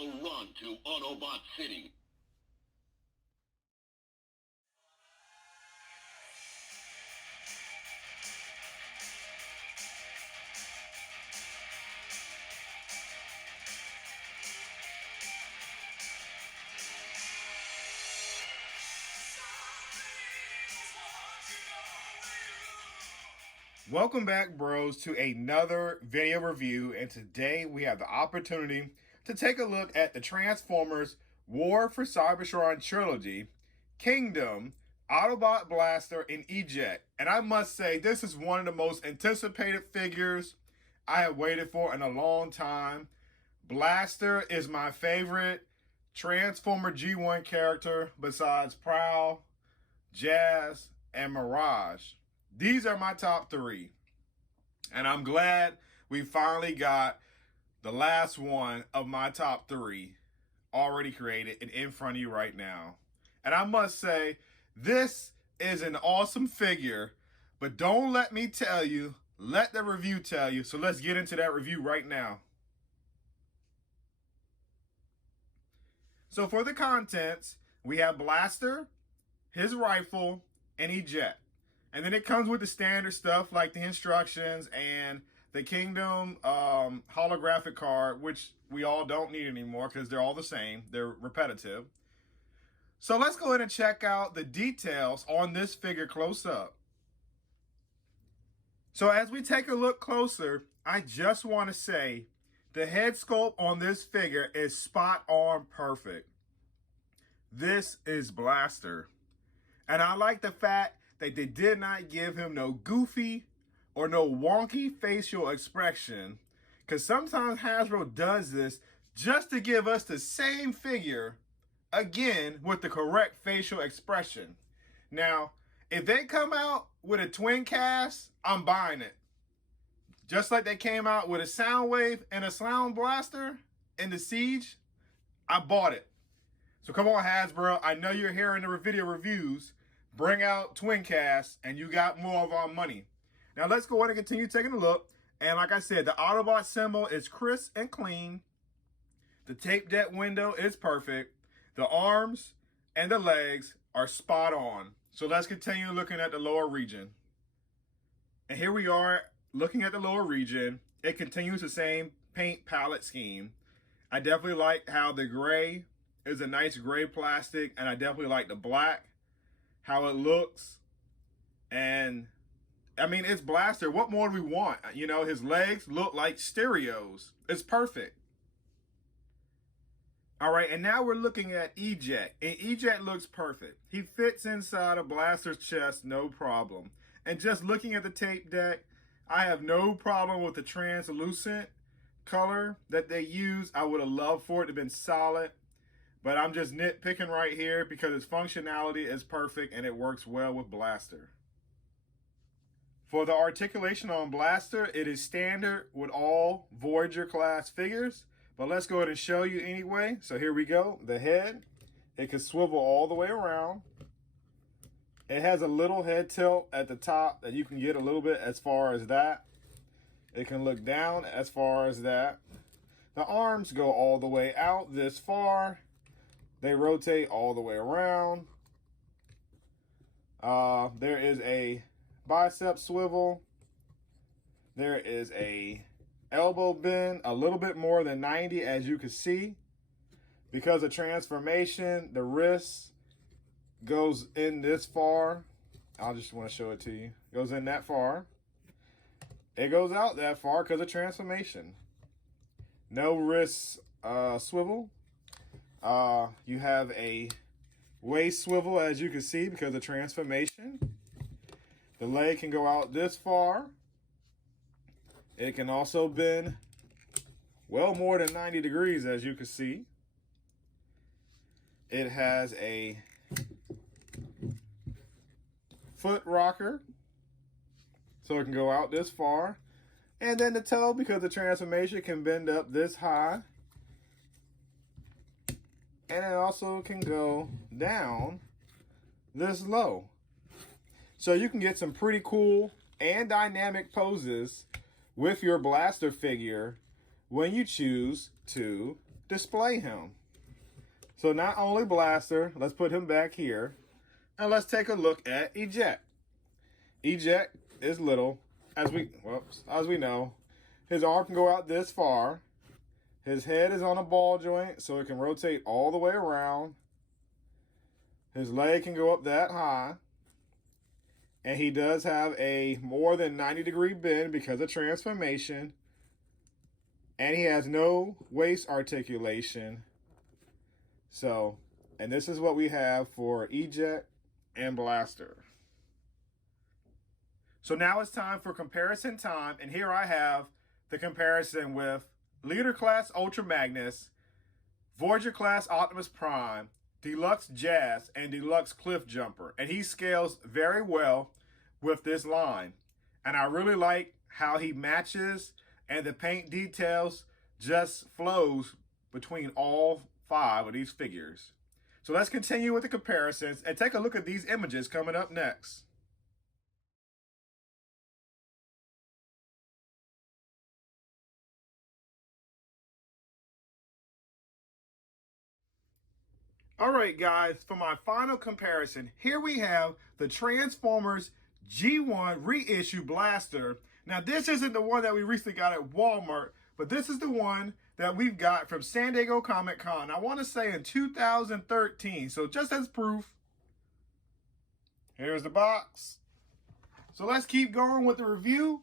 special run to Autobot City. Welcome back, bros, to another video review, and today we have the opportunity to take a look at the Transformers War for Cybertron trilogy, Kingdom, Autobot Blaster, and EJECT. And I must say, this is one of the most anticipated figures I have waited for in a long time. Blaster is my favorite Transformer G1 character besides Prowl, Jazz, and Mirage. These are my top three. And I'm glad we finally got the last one of my top three already created and in front of you right now. And I must say, this is an awesome figure, but don't let me tell you, let the review tell you. So let's get into that review right now. So for the contents, we have Blaster, his rifle, and EJECT. And then it comes with the standard stuff like the instructions and the Kingdom holographic card, which we all don't need anymore because they're all the same. They're repetitive. So let's go ahead and check out the details on this figure close up. So as we take a look closer, I just want to say the head sculpt on this figure is spot on perfect. This is Blaster. And I like the fact that they did not give him no goofy or no wonky facial expression, because sometimes Hasbro does this just to give us the same figure again with the correct facial expression. Now, if they come out with a twin cast, I'm buying it. Just like they came out with a Soundwave and a Sound Blaster in the Siege, I bought it. So come on, Hasbro, I know you're hearing the video reviews. Bring out twin casts and you got more of our money. Now let's go ahead and continue taking a look. And like I said, the Autobot symbol is crisp and clean. The tape deck window is perfect. The arms and the legs are spot on. So let's continue looking at the lower region. And here we are looking at the lower region. It continues the same paint palette scheme. I definitely like how the gray is a nice gray plastic, and I definitely like the black, how it looks. And I mean, it's Blaster. What more do we want? You know, his legs look like stereos. It's perfect. All right, and now we're looking at EJECT, and EJECT looks perfect. He fits inside of Blaster's chest, no problem. And just looking at the tape deck, I have no problem with the translucent color that they use. I would have loved for it to have been solid, but I'm just nitpicking right here because its functionality is perfect and it works well with Blaster. For the articulation on Blaster, it is standard with all Voyager class figures, but let's go ahead and show you anyway. So here we go. The head, it can swivel all the way around. It has a little head tilt at the top that you can get a little bit as far as that. It can look down as far as that. The arms go all the way out this far. They rotate all the way around. There is a bicep swivel. There is a elbow bend, a little bit more than 90, as you can see. Because of transformation, the wrist goes in this far. I just want to show it to you. It goes in that far. It goes out that far because of transformation. No wrist swivel. You have a waist swivel, as you can see, because of transformation. The leg can go out this far. It can also bend well more than 90 degrees, as you can see. It has a foot rocker, so it can go out this far. And then the toe, because the transformation, can bend up this high. And it also can go down this low. So you can get some pretty cool and dynamic poses with your Blaster figure when you choose to display him. So not only Blaster, let's put him back here. And let's take a look at EJECT. EJECT is little, as we know. His arm can go out this far. His head is on a ball joint, so it can rotate all the way around. His leg can go up that high. And he does have a more than 90-degree bend because of transformation. And he has no waist articulation. So, and this is what we have for EJECT and Blaster. So now it's time for comparison time, and here I have the comparison with Leader Class Ultra Magnus, Voyager Class Optimus Prime, Deluxe Jazz, and Deluxe Cliff Jumper. And he scales very well with this line. And I really like how he matches, and the paint details just flows between all 5 of these figures. So let's continue with the comparisons and take a look at these images coming up next. All right, guys, for my final comparison, here we have the Transformers G1 reissue Blaster. Now, this isn't the one that we recently got at Walmart, but this is the one that we've got from San Diego Comic-Con, I want to say in 2013. So just as proof, here's the box. So let's keep going with the review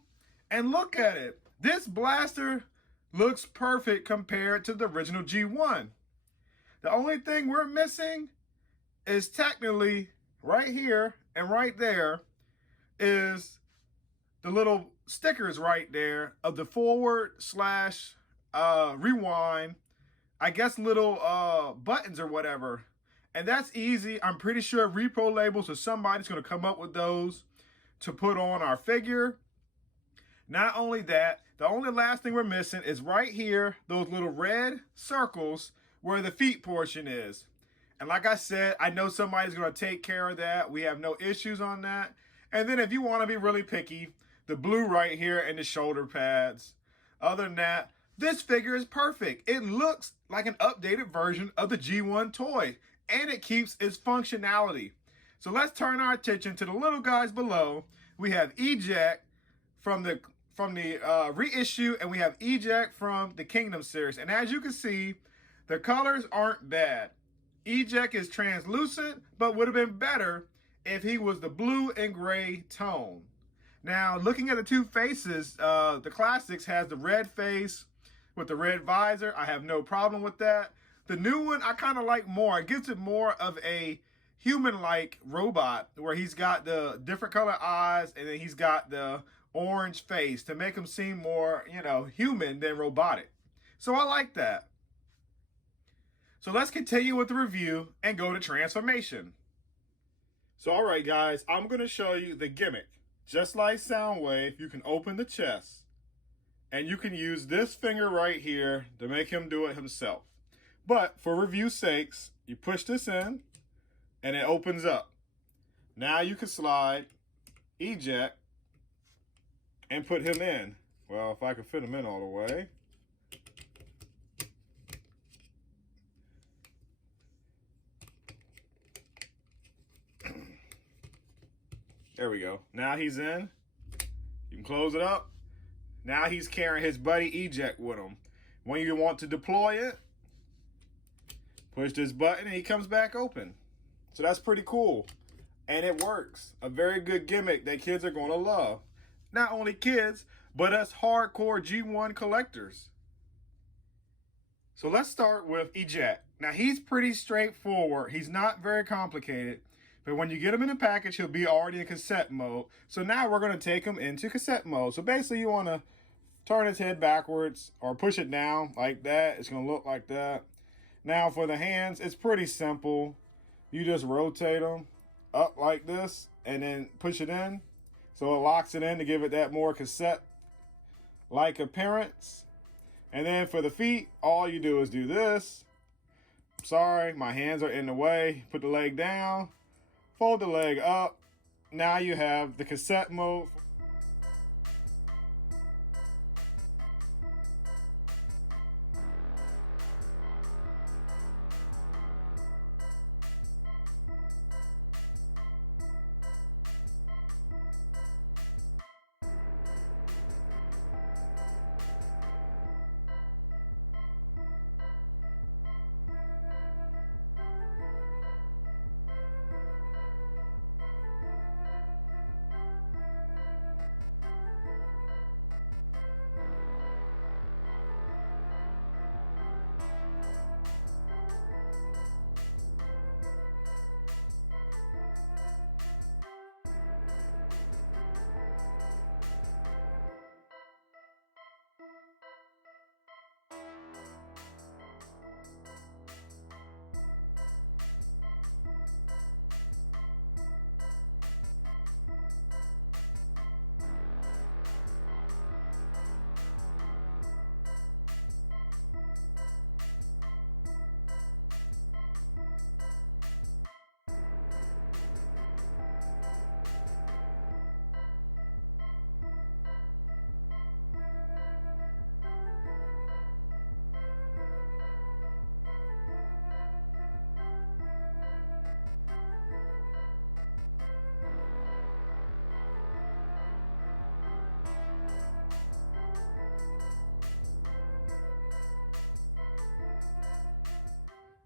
and look at it. This Blaster looks perfect compared to the original G1. The only thing we're missing is technically right here and right there is the little stickers right there of the forward slash rewind, I guess little buttons or whatever. And that's easy. I'm pretty sure repro labels or somebody's going to come up with those to put on our figure. Not only that, the only last thing we're missing is right here, those little red circles where the feet portion is. And like I said, I know somebody's going to take care of that. We have no issues on that. And then if you want to be really picky, the blue right here and the shoulder pads. Other than that, this figure is perfect. It looks like an updated version of the G1 toy, and it keeps its functionality. So let's turn our attention to the little guys below. We have EJECT from the reissue, and we have EJECT from the Kingdom series. And as you can see, the colors aren't bad. EJECT is translucent, but would have been better if he was the blue and gray tone. Now, looking at the two faces, the Classics has the red face with the red visor. I have no problem with that. The new one, I kind of like more. It gives it more of a human-like robot where he's got the different color eyes and then he's got the orange face to make him seem more, human than robotic. So I like that. So let's continue with the review and go to transformation. So all right, guys, I'm going to show you the gimmick. Just like Soundwave, you can open the chest and you can use this finger right here to make him do it himself. But for review sakes, you push this in and it opens up. Now you can slide EJECT and put him in. Well, if I can fit him in all the way. There we go. Now he's in. You can close it up. Now he's carrying his buddy EJECT with him. When you want to deploy it, push this button and he comes back open. So that's pretty cool. And it works. A very good gimmick that kids are going to love. Not only kids, but us hardcore G1 collectors. So let's start with EJECT. Now he's pretty straightforward. He's not very complicated. But when you get him in the package, he'll be already in cassette mode. So now we're going to take him into cassette mode. So basically you want to turn his head backwards or push it down like that. It's going to look like that. Now for the hands, it's pretty simple. You just rotate them up like this and then push it in. So it locks it in to give it that more cassette-like appearance. And then for the feet, all you do is do this. Sorry, my hands are in the way. Put the leg down. Fold the leg up. Now you have the cassette mode.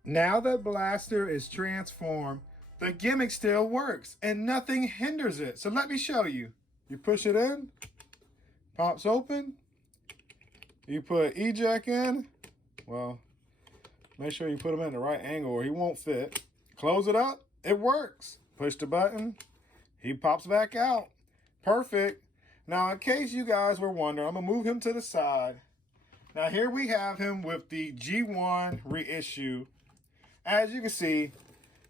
Now that Blaster is transformed, the gimmick still works and nothing hinders it. So let me show you. You push it in, pops open. You put EJECT in. Well, make sure you put them in the right angle or he won't fit. Close it up, it works. Push the button, he pops back out. Perfect. Now, in case you guys were wondering, I'm gonna move him to the side. Now here we have him with the G1 reissue. As you can see,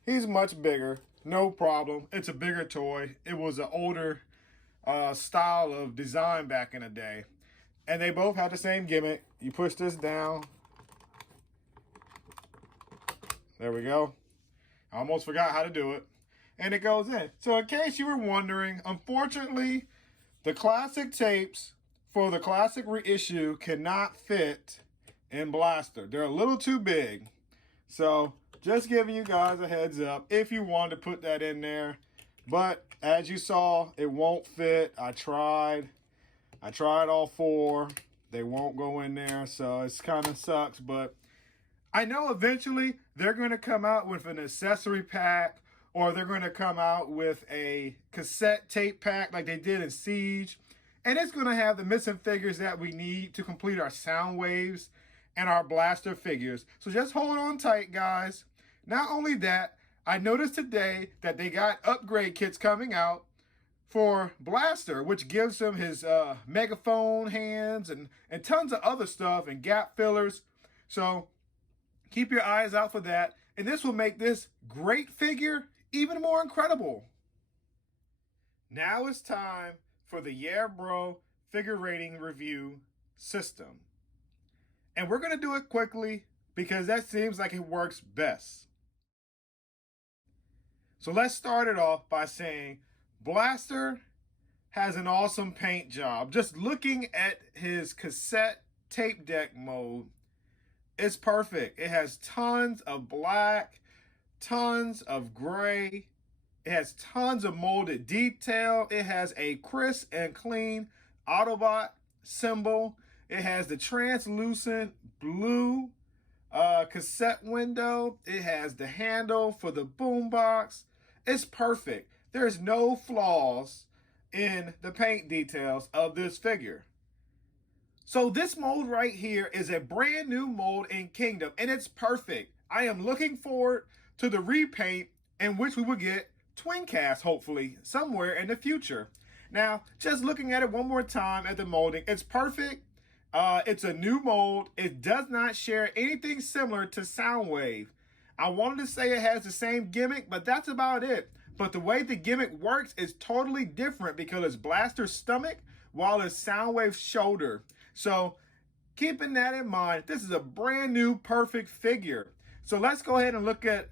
he's much bigger, no problem. It's a bigger toy. It was an older style of design back in the day. And they both had the same gimmick. You push this down. There we go. I almost forgot how to do it. And it goes in. So in case you were wondering, unfortunately, the classic tapes for the classic reissue cannot fit in Blaster. They're a little too big. So just giving you guys a heads up if you wanted to put that in there. But as you saw, it won't fit. I tried all four. They won't go in there, so it's kind of sucks. But I know eventually they're going to come out with an accessory pack, or they're going to come out with a cassette tape pack like they did in Siege. And it's going to have the missing figures that we need to complete our sound waves and our Blaster figures. So just hold on tight, guys. Not only that, I noticed today that they got upgrade kits coming out for Blaster, which gives him his megaphone hands and tons of other stuff and gap fillers. So keep your eyes out for that. And this will make this great figure even more incredible. Now it's time for the Yeah Bro figure rating review system. And we're going to do it quickly because that seems like it works best. So let's start it off by saying Blaster has an awesome paint job. Just looking at his cassette tape deck mode, it's perfect. It has tons of black, tons of gray. It has tons of molded detail. It has a crisp and clean Autobot symbol. It has the translucent blue cassette window. It has the handle for the boombox. It's perfect. There's no flaws in the paint details of this figure. So this mold right here is a brand new mold in Kingdom, and it's perfect. I am looking forward to the repaint in which we will get twin cast, hopefully, somewhere in the future. Now, just looking at it one more time at the molding, it's perfect. It's a new mold. It does not share anything similar to Soundwave. I wanted to say it has the same gimmick, but that's about it. But the way the gimmick works is totally different because it's Blaster's stomach while it's Soundwave's shoulder. So keeping that in mind, this is a brand new perfect figure. So let's go ahead and look at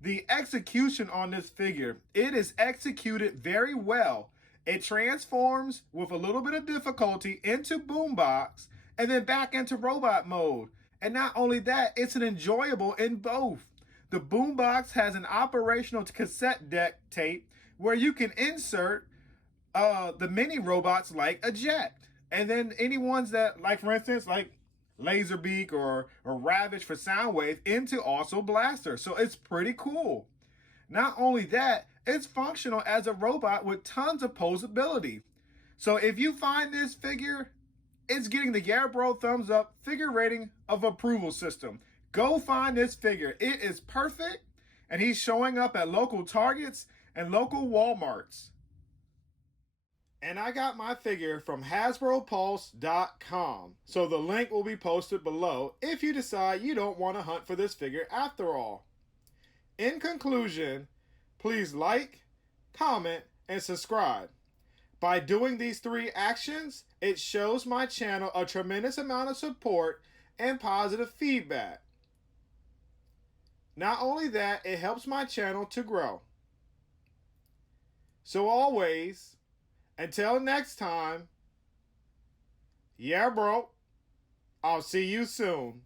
the execution on this figure. It is executed very well. It transforms with a little bit of difficulty into boombox and then back into robot mode. And not only that, it's an enjoyable in both. The boombox has an operational cassette deck tape where you can insert the mini robots like EJECT. And then any ones that, like for instance, like Laserbeak or Ravage for Soundwave into also Blaster. So it's pretty cool. Not only that, it's functional as a robot with tons of posability. So if you find this figure, it's getting the Yeah Bro thumbs up figure rating of approval system. Go find this figure. It is perfect, and he's showing up at local Targets and local Walmarts. And I got my figure from HasbroPulse.com. So the link will be posted below if you decide you don't want to hunt for this figure after all. In conclusion, please like, comment, and subscribe. By doing these 3 actions, it shows my channel a tremendous amount of support and positive feedback. Not only that, it helps my channel to grow. So always, until next time, yeah bro, I'll see you soon.